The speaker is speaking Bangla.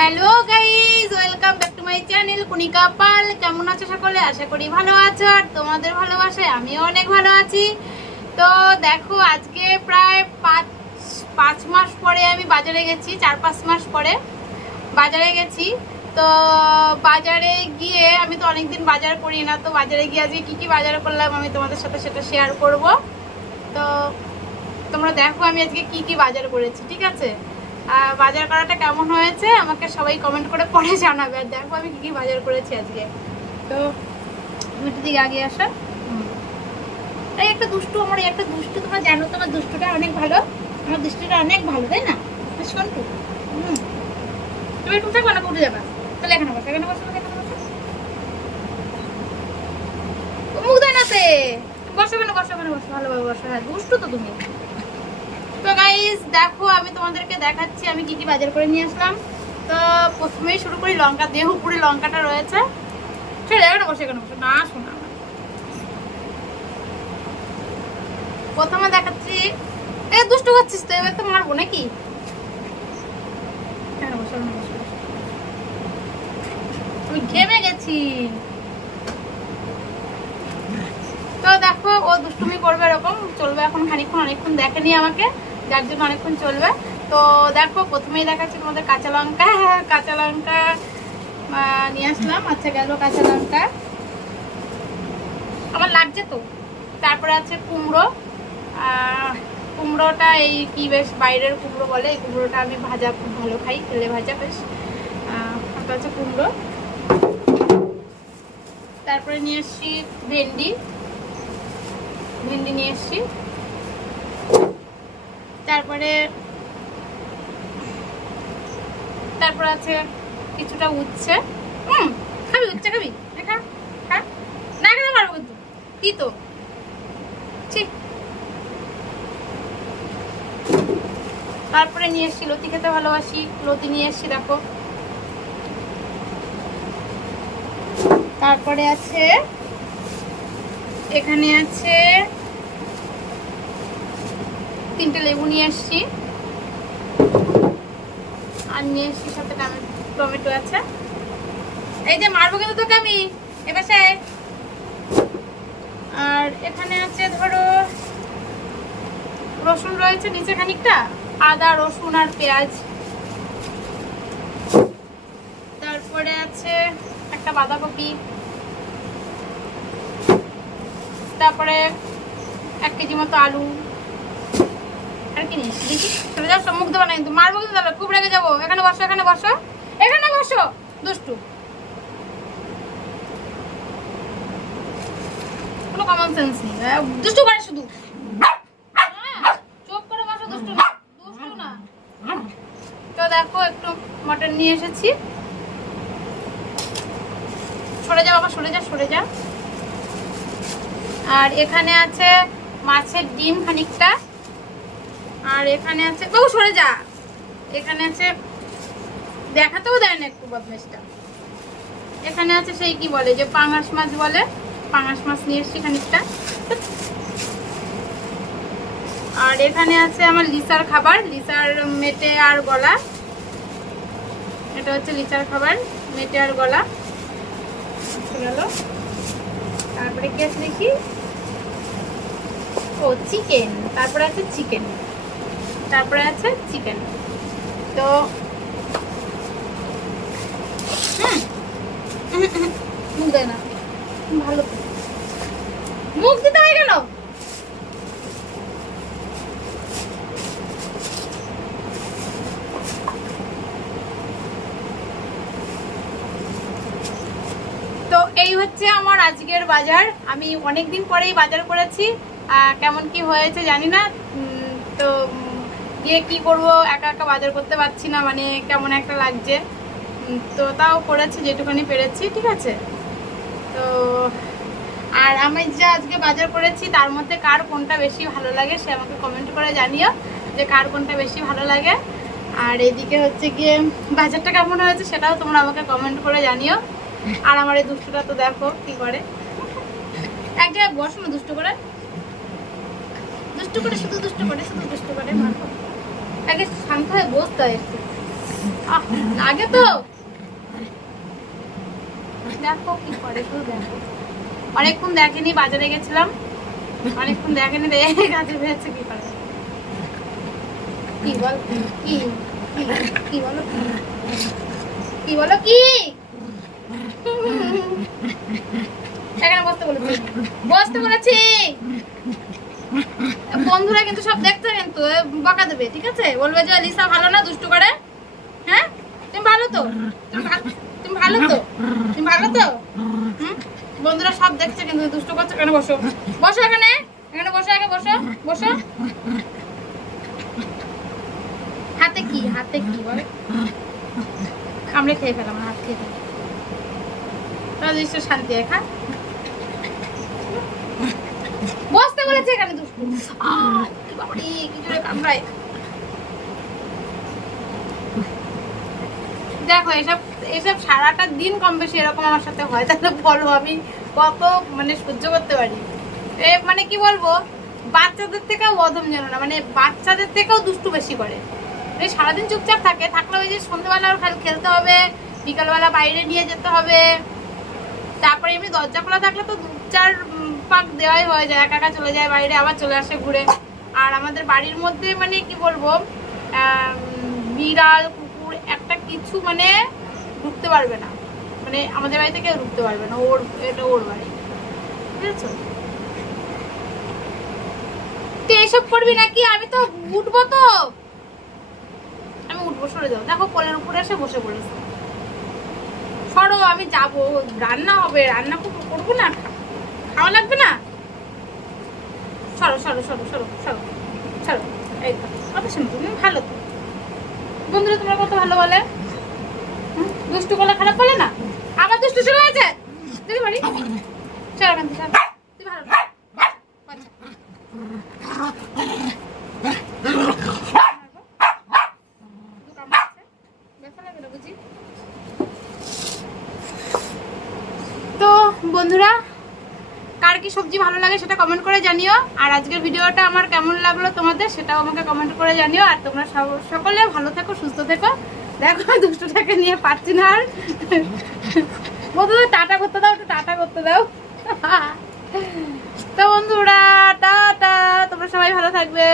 Hello guys, welcome back to my channel Kanika Pal. কেমন আছো সকলে? আশা করি ভালো আছো, আর তোমাদের ভালোবাসায় আমিও অনেক ভালো আছি। তো দেখো, আজকে প্রায় পাঁচ মাস পরে আমি বাজারে গেছি, 4-5 মাস পরে বাজারে গেছি। তো বাজারে গিয়ে আমি তো অনেকদিন বাজার করি না, তো বাজারে গিয়ে আজকে কী কী বাজার করলাম আমি তোমাদের সাথে সেটা শেয়ার করব। তো তোমরা দেখো আমি আজকে কি কি বাজার করেছি, ঠিক আছে? বাজার করাটা কেমন হয়েছে আমাকে সবাই কমেন্ট করে পরে জানাবে। আর দেখো আমি কি কি বাজার করেছি আজকে। তো দুটো দিকে আগে আসা, এই একটা দুষ্টু, আমার একটা দুষ্টু, তোমরা জানো তোমার দুষ্টুটা অনেক ভালো, আমার দুষ্টুটা অনেক ভালো, তাই না? শোনটু, তুমি একটু থাকবে না, উঠে যাবা। তাহলে এখানে বসো, এখানে বসো, এখানে বসো, মুখ দেয় নাতে, বসো এখানে, বসো এখানে, বসো, ভালোভাবে বসো। হ্যাঁ, দুষ্টু তো তুমি। তো গাইস দেখো, আমি তোমাদেরকে দেখাচ্ছি আমি কি কি বাজার করে নিয়ে আসলাম। তো প্রথমেই শুরু করি লঙ্কা দিয়ে। উপরে লঙ্কাটা রয়েছে, সেটা এখানে বসে, এখানে বসে না, শোনা। প্রথমে দেখাচ্ছি, এ দুষ্টু করছিস তো, এবার তো মারবো নাকি? এখানে বসে, এখানে বসে, আমি ঘেমে গেছি। তো দেখো, ও দুষ্টুমি করবে এরকম, চলবে এখন খানিকক্ষণ, অনেকক্ষণ দেখেনি আমাকে, যার জন্য অনেকক্ষণ চলবে। তো দেখো, প্রথমেই দেখাচ্ছি তোমাদের কাঁচা লঙ্কা। হ্যাঁ, কাঁচা লঙ্কা নিয়ে আসলাম। আচ্ছা, গেল কাঁচা লঙ্কা, আমার লাগছে তো। তারপরে আছে কুমড়ো। কুমড়োটা এই কি বেশ বাইরের কুমড়ো বলে, এই কুমড়োটা আমি ভাজা খুব ভালো খাই, তেলে ভাজা বেশ। ওটা হচ্ছে কুমড়ো। তারপরে নিয়ে এসছি ভেন্ডি, ভেন্ডি নিয়ে এসছি। তারপরে আছে কিছুটা উচ্ছে। খাবি উচ্ছে? খাবি? খা খা, না খেতে পারবো কিন্তু, কি তো ঠিক। তারপরে নিয়ে এসছি লতি, খেতে ভালোবাসি, লতি নিয়ে এসছি দেখো। তারপরে আছে, এখানে আছে 3টে লেবু নিয়ে এসছি, আর নিয়ে এসছি সাথে টমেটো আছে। এই যে মারবো কিন্তু তোকে আমি, এবার। আর এখানে আছে ধরো রসুন রয়েছে নিচে খানিকটা, আদা রসুন আর পেঁয়াজ। তারপরে আছে একটা বাঁধাকপি। তারপরে 1 কেজি মতো আলু। আর কি নিস দেখি, চলে যাও, মুখ দেবো না কিন্তু, মারবো কিন্তু, তাহলে খুব রেগে যাবো। এখানে বসো, এখানে বসো, এখানে বসো, দুষ্টু। কোনো কমন সেন্স নেই, দুষ্টু করে শুধু। চুপ করে বসো, দুষ্টু না, দুষ্টু না। তো দেখো, একটু মটন নিয়ে এসেছি। সরে যা বাবা, সরে যা, সরে যা। আর এখানে আছে মাছের ডিম খানিকটা। আর এখানে আছে, বাবু সরে যা, এখানে আছে, দেখাতেও দেয় না একটু বদমাইশটা। এখানে আছে সেই কি বলে যে পাঙাশ মাছ বলে, পাঙাশ মাছ নিয়ে এসছি খানিকটা। আর এখানে আছে আমার লিসার খাবার, লিসার মেটে আর গলা। এটা হচ্ছে লিসার খাবার, মেটে আর গলা। গেল। তারপরে কি আছে দেখি, ও চিকেন। তারপরে আছে চিকেন, তারপরে আছে চিকেন। তো মুখ দেয় না, ভালো মুখ দিতে হয় কেন? তো এই হচ্ছে আমার আজকের বাজার। আমি অনেকদিন পরেই বাজার করেছি, কেমন কি হয়েছে জানি না। তো গিয়ে কি করব, একা একা বাজার করতে পারছি না, মানে কেমন একটা লাগছে। তো তাও করেছি যেটুখানি পেরেছি, ঠিক আছে। তো আর আমি যা আজকে বাজার করেছি তার মধ্যে কার কোনটা বেশি ভালো লাগে সে আমাকে কমেন্ট করে জানিও যে কার কোনটা বেশি ভালো লাগে। আর এদিকে হচ্ছে গিয়ে বাজারটা কেমন হয়েছে সেটাও তোমরা আমাকে কমেন্ট করে জানিও। আর আমার এই দুষ্টুটা তো দেখো কি করে, এক জায়গায় বসো না, দুষ্টু করে, দুষ্টু করে, শুধু দুষ্টু করে, শুধু দুষ্টু করে। আগে শান্ত হয়ে বসতে হয় একটু। লাগে তো, দেখো কি করে শুধু দেখো। অনেকক্ষণ দেখেনি, বাজারে গেছিলাম, অনেকক্ষণ দেখেনি, গাছে বেড়েছে কি করে। কি বল কি কি বলো কি বলো কি এখানে বসতে বলেছি, বসতে বলেছি। বন্ধুরা কিন্তু সব দেখছে, কিন্তু বকা দেবে, ঠিক আছে? বলবে যে লিসা ভালো না, দুষ্টু করে। হ্যাঁ তুমি ভালো তো, তুমি ভালো তো, তুমি ভালো তো। বন্ধুরা সব দেখছে কিন্তু দুষ্টু করছে। এখানে বসো, বসো এখানে, এখানে বসো, আগে বসো, বসো। হাতে কি, হাতে কি বলে, কামড়ে খেয়ে ফেলাম, হাত খেয়ে ফেলাম, তাহলে শান্তি খা। বসতে বলেছে এখানে, দুষ্টু। বাবারে কি জোরে কামড়ায়। দেখো এসব এসব সারাটা দিন কম বেশি এরকম আমার সাথে হয়, তাহলে বলো আমি কত মানে সহ্য করতে পারি। মানে কি বলবো, বাচ্চাদের থেকেও অধম যেন না, মানে বাচ্চাদের থেকেও দুষ্টু বেশি করে। মানে সারাদিন চুপচাপ থাকে, থাকলে ওই যে সন্ধ্যেবেলা ওর খেলতে হবে, বিকালবেলা বাইরে নিয়ে যেতে হবে। তারপরে এমনি দরজা খোলা থাকলে তো 2-4 পাক দেওয়াই হয়ে যায়, একা একা চলে যায় বাইরে, আবার চলে আসে ঘুরে। আর আমাদের বাড়ির মধ্যে মানে কি বলবো, বিড়াল কুকুর একটা কিছু মানে ঢুকতে পারবে না, মানে আমাদের বাড়ি থেকে ঢুকতে পারবে না, ওর এটা ওর বাড়ি, বুঝেছো? তো এসব করবি নাকি? আমি তো উঠবো, তো আমি উঠবো, সরে যাও। দেখো কোলের উপরে এসে বসে পড়েছে, সরো, আমি যাবো, রান্না হবে, রান্না করবো না, খাওয়া লাগবে না, সরো সরো সরো সরো সরো সরো। এই তো কথা শুনো, তুমি ভালো তো। বন্ধুরা তোমরা কত ভালো বলে, দুষ্টু বলে খারাপ বলে না। আমার দুষ্টু শুরু হয়েছে, দেখি বাড়ি চলো কান্তি, চল তুই ভালো না। তো বন্ধুরা কার কি সবজি ভালো লাগে সেটা কমেন্ট করে জানিও, আর আজকের ভিডিওটা আমার কেমন লাগলো তোমাদের সেটাও আমাকে কমেন্ট করে জানিও। আর তোমরা সকলে ভালো থেকো, সুস্থ থেকো। দেখো দুষ্টুটাকে নিয়ে পারছি না আর। বন্ধুদের টাটা করতে দাও, একটু টাটা করতে দাও। তো বন্ধুরা টাটা, তোমরা সবাই ভালো থাকবে।